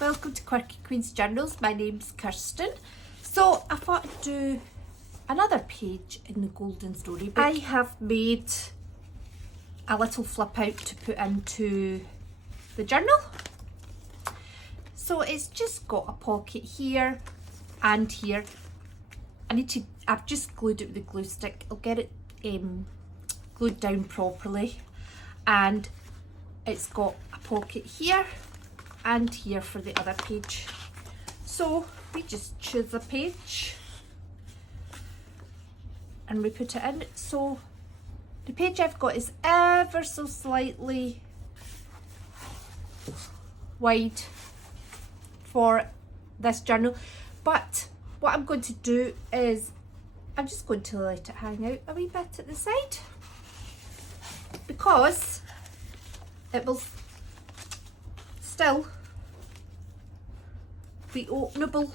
welcome to Quirky Queen's Journals. My name's Kirsten. So I thought I'd do another page in the Golden Storybook. I have made a little flip out to put into the journal. So it's just got a pocket here and here. I've just glued it with a glue stick. I'll get it glued down properly, and it's got a pocket here and here for the other page. So we just choose a page and we put it in. So the page I've got is ever so slightly wide for this journal, but what I'm going to do is I'm just going to let it hang out a wee bit at the side, because it will still be openable,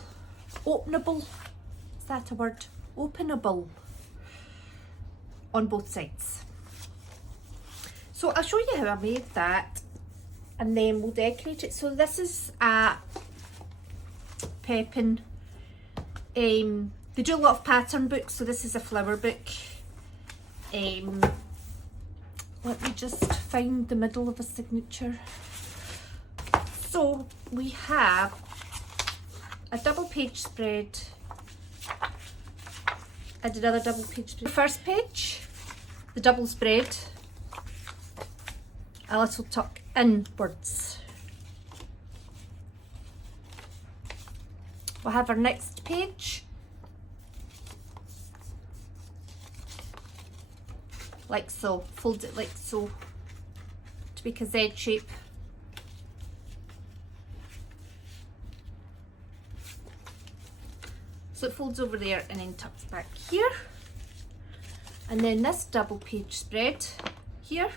is that a word? Openable on both sides. So I'll show you how I made that and then we'll decorate it. So this is a Pepin, they do a lot of pattern books, so this is a flower book. Let me just find the middle of a signature. So we have a double page spread and another double page spread. The first page, the double spread, a little tuck inwards. We'll have our next page like so, fold it like so to make a Z shape. So it folds over there and then tucks back here. And then this double page spread here.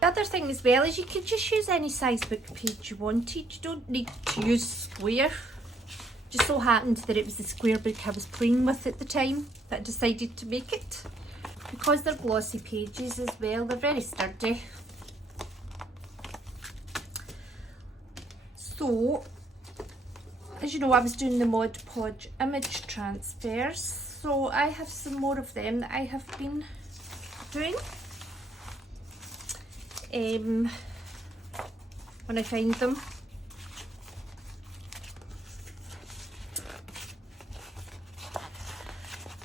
The other thing as well is you could just use any size book page you wanted. You don't need to use square. Just so happened that it was the square book I was playing with at the time that I decided to make it. Because they're glossy pages as well, they're very sturdy. So, as you know, I was doing the Mod Podge image transfers. So I have some more of them that I have been doing. When I find them.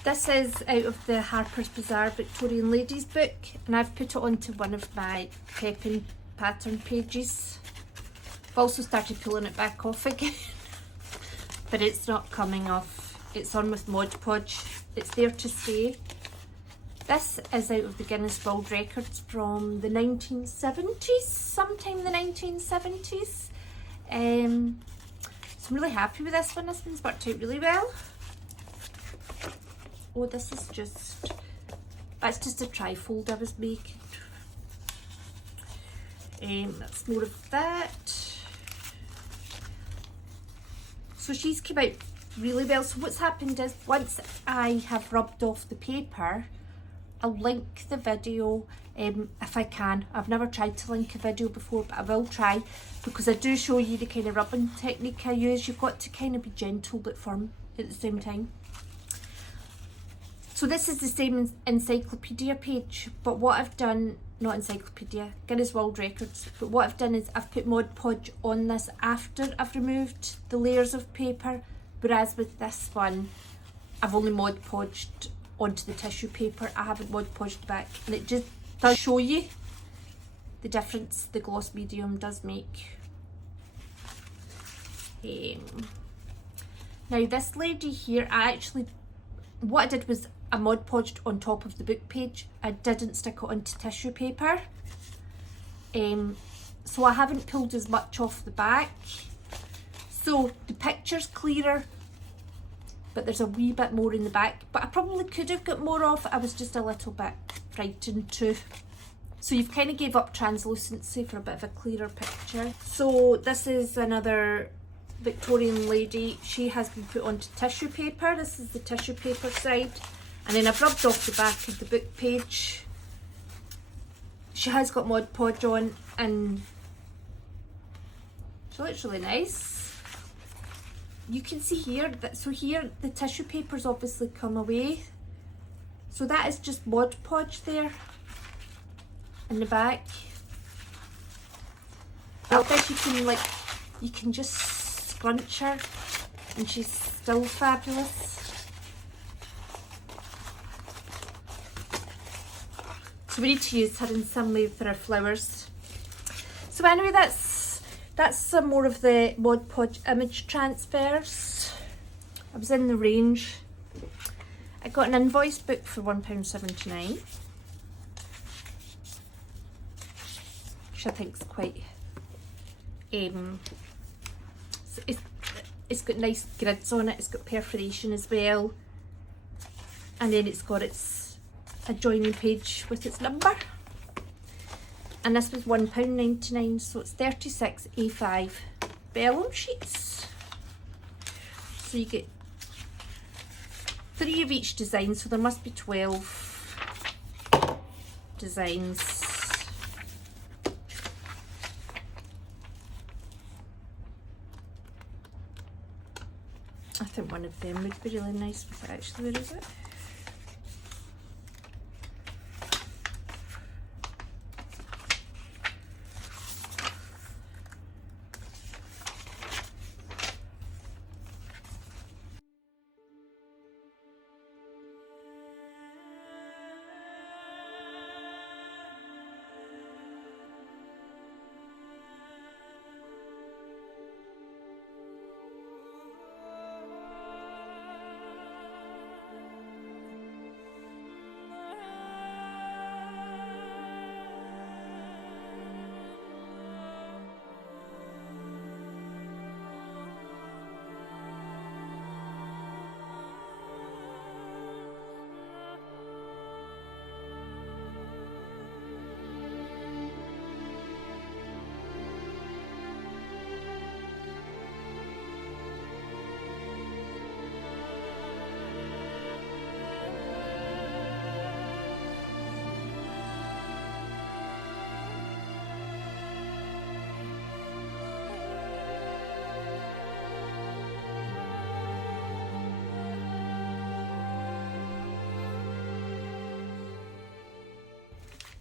This is out of the Harper's Bazaar Victorian Ladies book, and I've put it onto one of my Pepin pattern pages. I've also started pulling it back off again, but it's not coming off. It's on with Mod Podge. It's there to stay. This is out of the Guinness World Records from the 1970s, sometime in the 1970s. So I'm really happy with this one. This one's worked out really well. Oh, this is just, that's just a trifold I was making. That's more of that. So she's come out really well. So what's happened is, once I have rubbed off the paper, I'll link the video if I can. I've never tried to link a video before, but I will try, because I do show you the kind of rubbing technique I use. You've got to kind of be gentle but firm at the same time. So this is the same encyclopedia page, but what I've done, not encyclopedia, Guinness World Records, but what I've done is I've put Mod Podge on this after I've removed the layers of paper, whereas with this one I've only Mod Podged onto the tissue paper. I haven't Mod Podged back, and it just does show you the difference the gloss medium does make. Now this lady here, what I did was I Mod Podged on top of the book page. I didn't stick it onto tissue paper, so I haven't pulled as much off the back, so the picture's clearer, but there's a wee bit more in the back. But I probably could have got more off. I was just a little bit frightened too. So you've kind of gave up translucency for a bit of a clearer picture. So this is another Victorian lady. She has been put onto tissue paper. This is the tissue paper side. And then I've rubbed off the back of the book page. She has got Mod Podge on, and she looks really nice. You can see here that, so here the tissue paper's obviously come away, so that is just Mod Podge there in the back. I guess you can just scrunch her and she's still fabulous. So we need to use her in some way for our flowers. So anyway, that's some more of the Mod Podge image transfers. I was in the range. I got an invoice booked for £1.79, which I think is quite, it's got nice grids on it, it's got perforation as well, and then it's got its adjoining page with its number. And this was £1.99, so it's 36 A5 vellum sheets. So you get 3 of each design, so there must be 12 designs. I think one of them would be really nice with it actually. Where is it?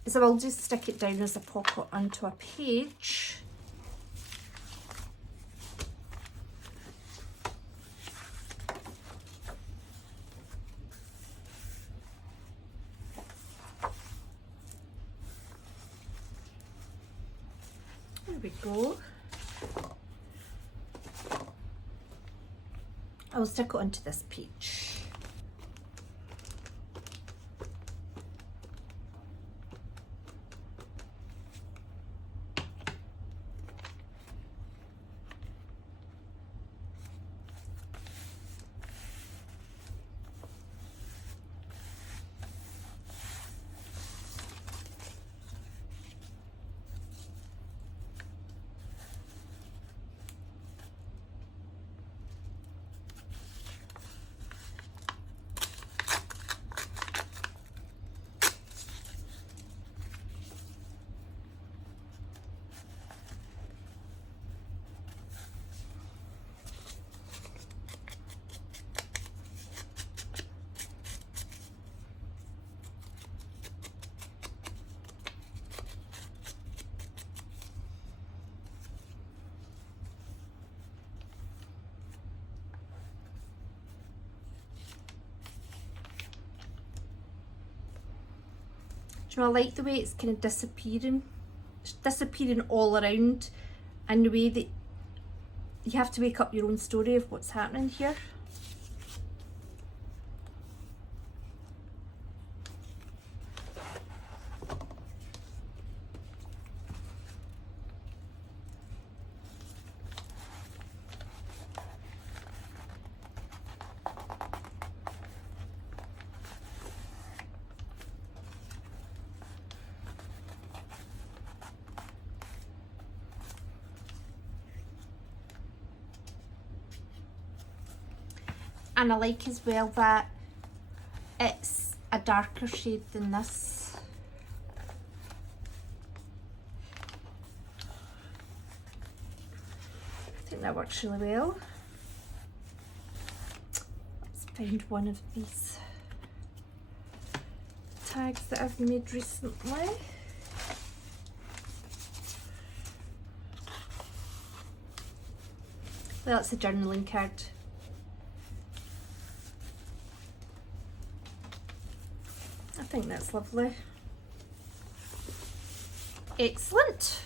So I'll just stick it down as a pocket onto a page. There we go. I'll stick it onto this page. Do you know, I like the way it's kind of disappearing all around, and the way that you have to make up your own story of what's happening here. And I like as well that it's a darker shade than this. I think that works really well. Let's find one of these tags that I've made recently. Well, it's a journaling card. I think that's lovely. Excellent.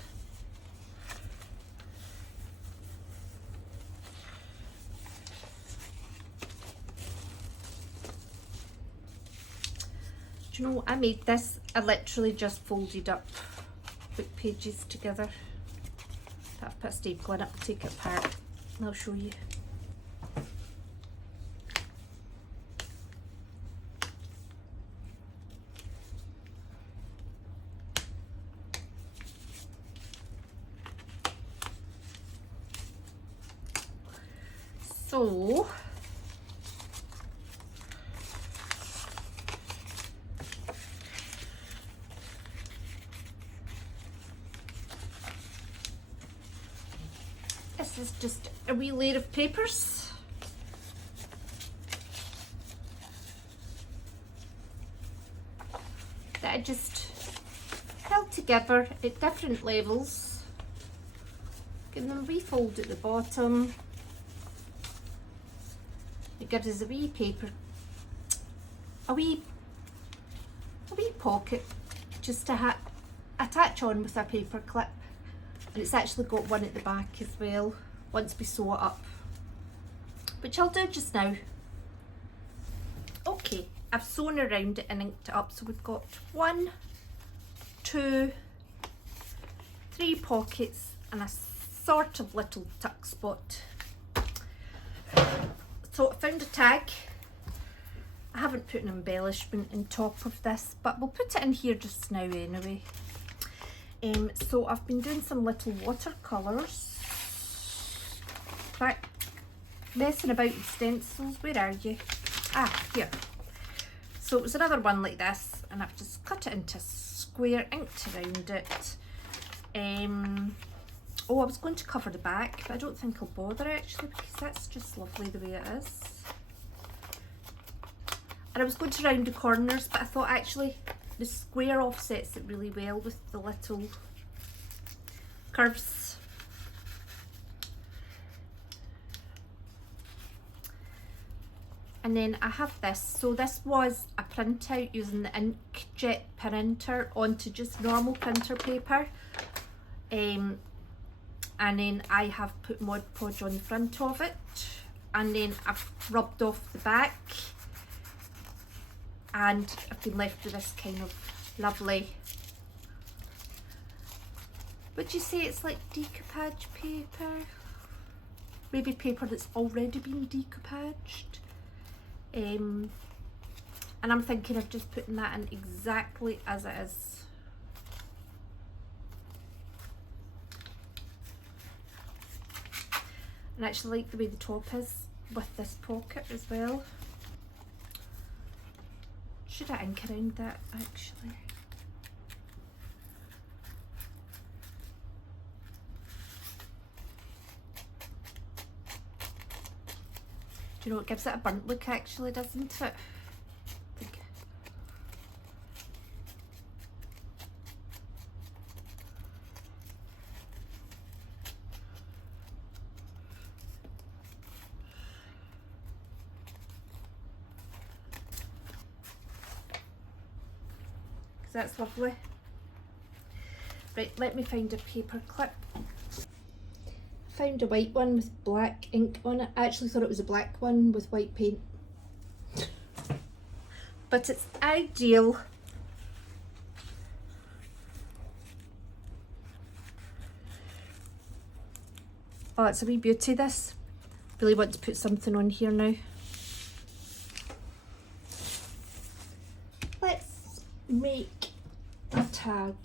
Do you know what I made this? I literally just folded up book pages together. I've put a staple in it, I'll take it apart and I'll show you. So this is just a wee layer of papers. That I just held together at different levels. Give them refold at the bottom. It gives us a wee paper, a wee pocket just to attach on with a paper clip, and it's actually got one at the back as well once we sew it up, which I'll do just now. Okay, I've sewn around it and inked it up, so we've got 1, 2, 3 pockets and a sort of little tuck spot. So I found a tag. I haven't put an embellishment on top of this, but we'll put it in here just now anyway. So I've been doing some little watercolours. Back messing about with stencils. Where are you? Ah, here. So it was another one like this, and I've just cut it into a square, inked around it. Oh, I was going to cover the back, but I don't think I'll bother actually, because that's just lovely the way it is. And I was going to round the corners, but I thought actually the square offsets it really well with the little curves. And then I have this. So this was a printout using the inkjet printer onto just normal printer paper. And then I have put Mod Podge on the front of it, and then I've rubbed off the back, and I've been left with this kind of lovely, would you say it's like decoupage paper? Maybe paper that's already been decoupaged. And I'm thinking of just putting that in exactly as it is. And I actually like the way the top is with this pocket as well. Should I ink around that actually? Do you know, it gives it a burnt look actually, doesn't it? That's lovely. Right, let me find a paper clip. Found a white one with black ink on it. I actually thought it was a black one with white paint. But it's ideal. Oh, it's a wee beauty, this. Really want to put something on here now. Let's make a tag.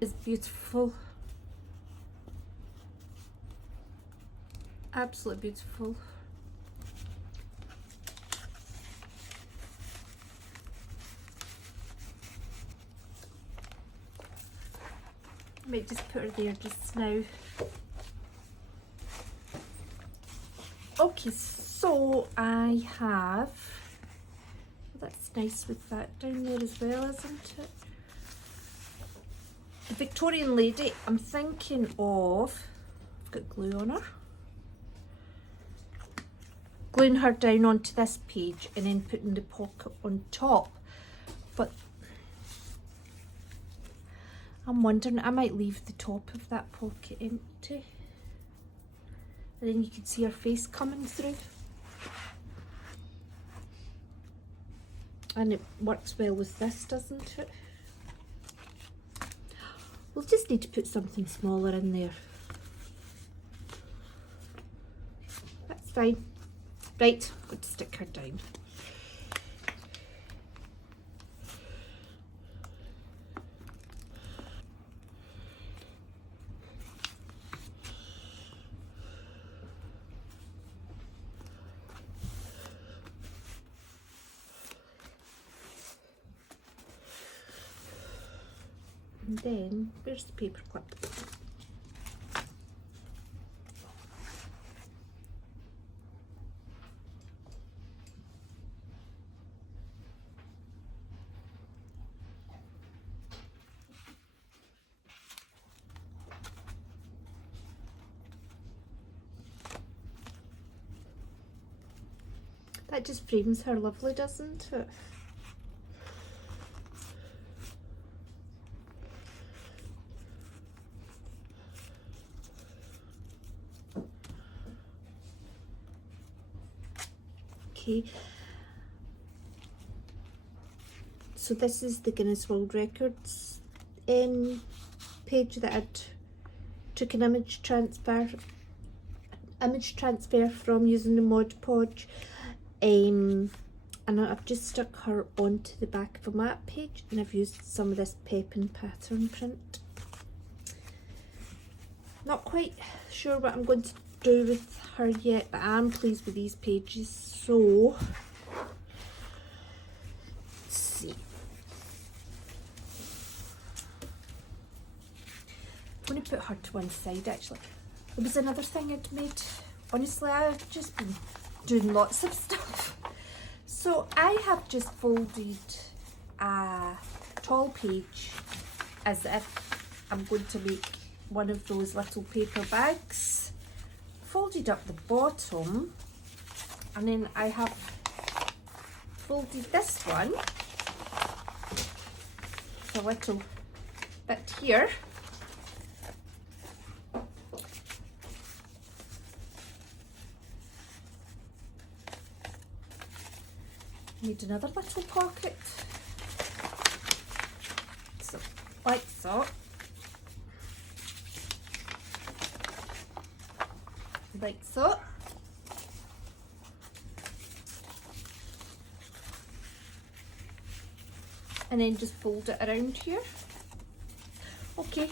It's beautiful. Absolutely beautiful. I might just put her there just now. Okay, so I have, that's nice with that down there as well, isn't it? The Victorian lady, I'm thinking of, I've got glue on her, gluing her down onto this page and then putting the pocket on top. But I'm wondering, I might leave the top of that pocket empty. And then you can see her face coming through. And it works well with this, doesn't it? We'll just need to put something smaller in there. That's fine. Right, I'm going to stick her down. And then, where's the paper clip? That just frames her lovely, doesn't it? Okay, so this is the Guinness World Records page that I took an image transfer from using the Mod Podge. And I've just stuck her onto the back of a map page, and I've used some of this Pepin pattern print. Not quite sure what I'm going to do with her yet, but I'm pleased with these pages. So let's see. I'm going to put her to one side actually. There was another thing I'd made. Honestly, I've just been doing lots of stuff. So I have just folded a tall page as if I'm going to make one of those little paper bags. Folded up the bottom, and then I have folded this one, a little bit here. Need another little pocket, so like so, like so, and then just fold it around here. Okay,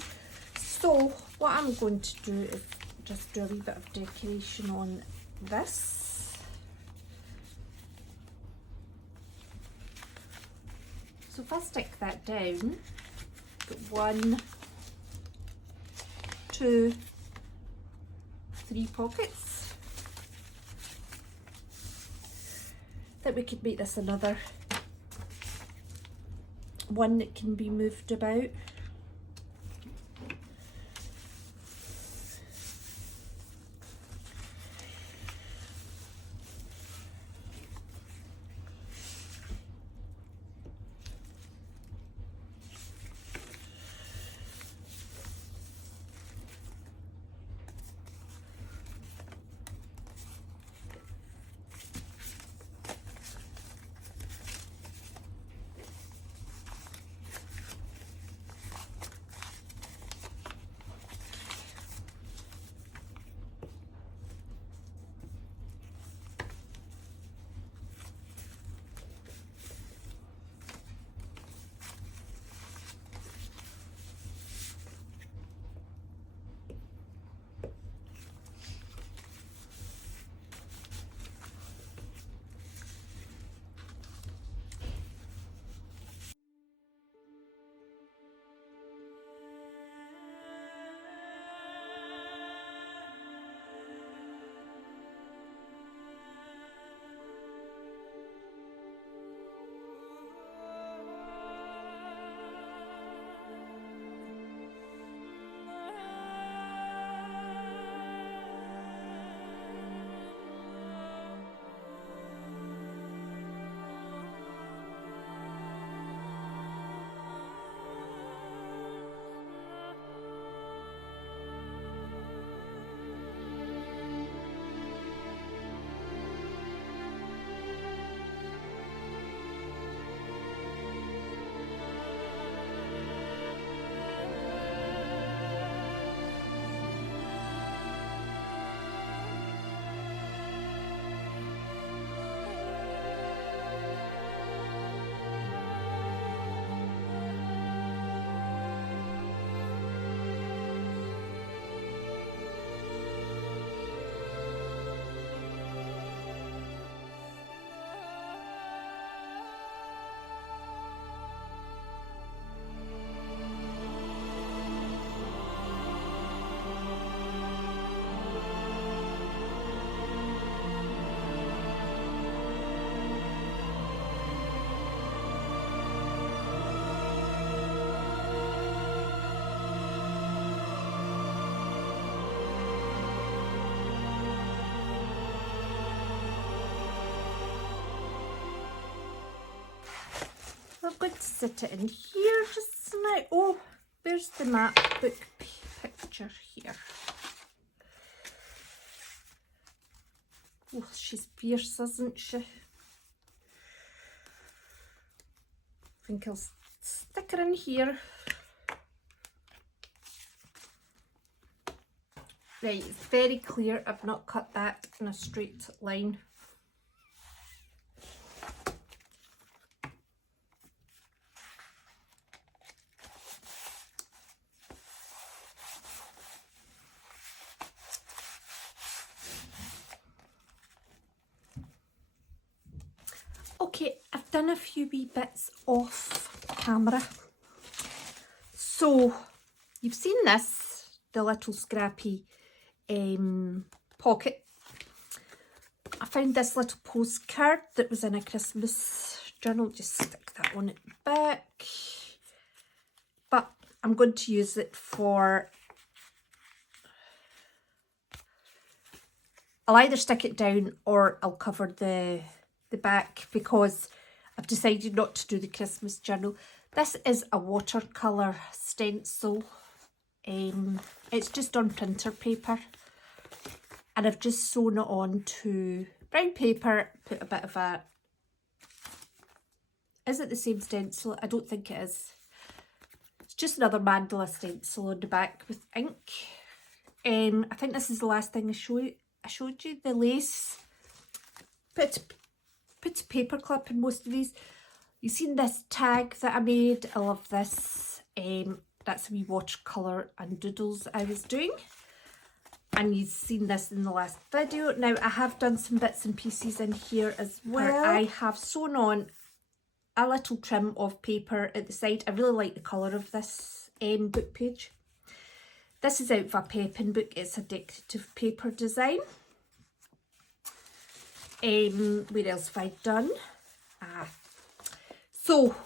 so what I'm going to do is just do a wee bit of decoration on this. So if I stick that down, got 1, 2, 3 pockets. That we could make this another one that can be moved about. I'm going to sit it in here just now. Oh, there's the map book picture here. Oh, she's fierce, isn't she? I think I'll stick her in here. Right, it's very clear I've not cut that in a straight line. Okay, I've done a few wee bits off camera. So, you've seen this, the little scrappy pocket. I found this little postcard that was in a Christmas journal. Just stick that on at the back. But I'm going to use it for... I'll either stick it down or I'll cover the back because I've decided not to do the Christmas journal. This is a watercolour stencil. It's just on printer paper. And I've just sewn it on to brown paper, put a bit of a... Is it the same stencil? I don't think it is. It's just another mandala stencil on the back with ink. I think this is the last thing I showed you, the lace. Put a paperclip in most of these. You've seen this tag that I made. I love this. That's a wee watercolour and doodles I was doing. And you've seen this in the last video. Now I have done some bits and pieces in here as well. I have sewn on a little trim of paper at the side. I really like the colour of this book page. This is out of a Pepin book. It's a decorative paper design. Where else have I done? So,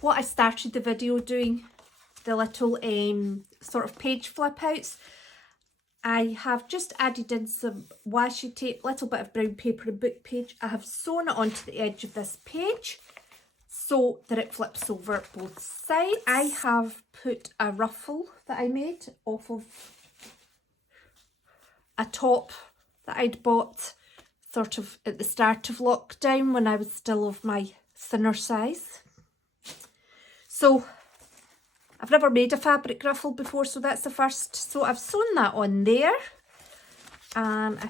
what I started the video doing, the little sort of page flip outs, I have just added in some washi tape, little bit of brown paper and book page. I have sewn it onto the edge of this page so that it flips over both sides. I have put a ruffle that I made off of a top that I'd bought sort of at the start of lockdown when I was still of my thinner size. So I've never made a fabric ruffle before, so that's the first. So I've sewn that on there. And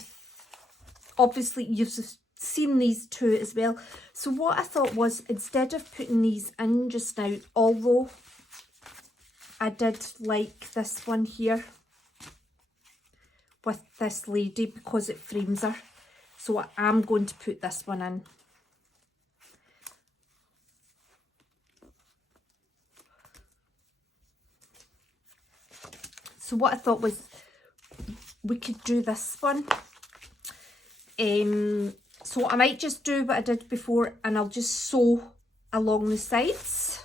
obviously you've seen these two as well. So what I thought was, instead of putting these in just now, although I did like this one here with this lady because it frames her, so I am going to put this one in. So what I thought was, we could do this one. So I might just do what I did before and I'll just sew along the sides.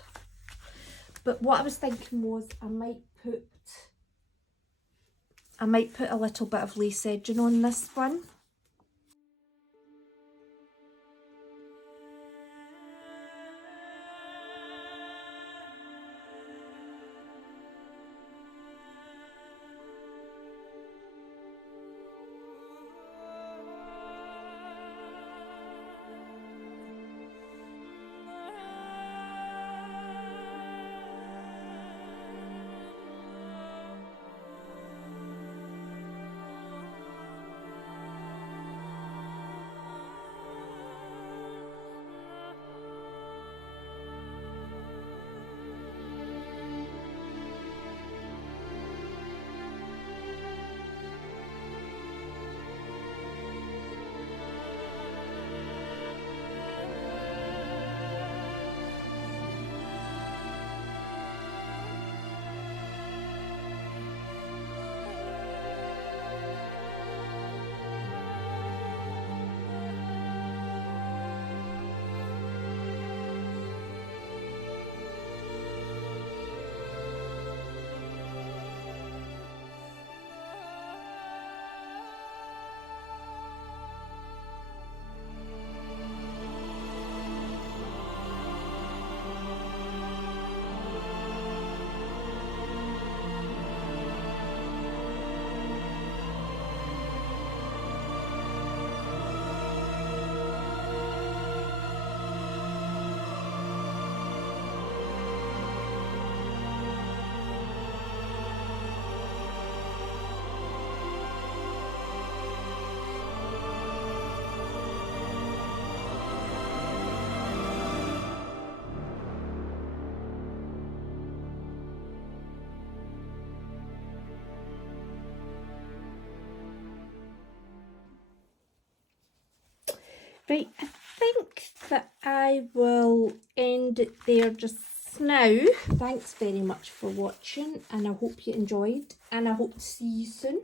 But what I was thinking was I might put a little bit of lace edging on this one. Right, I think that I will end it there just now. Thanks very much for watching, and I hope you enjoyed, and I hope to see you soon.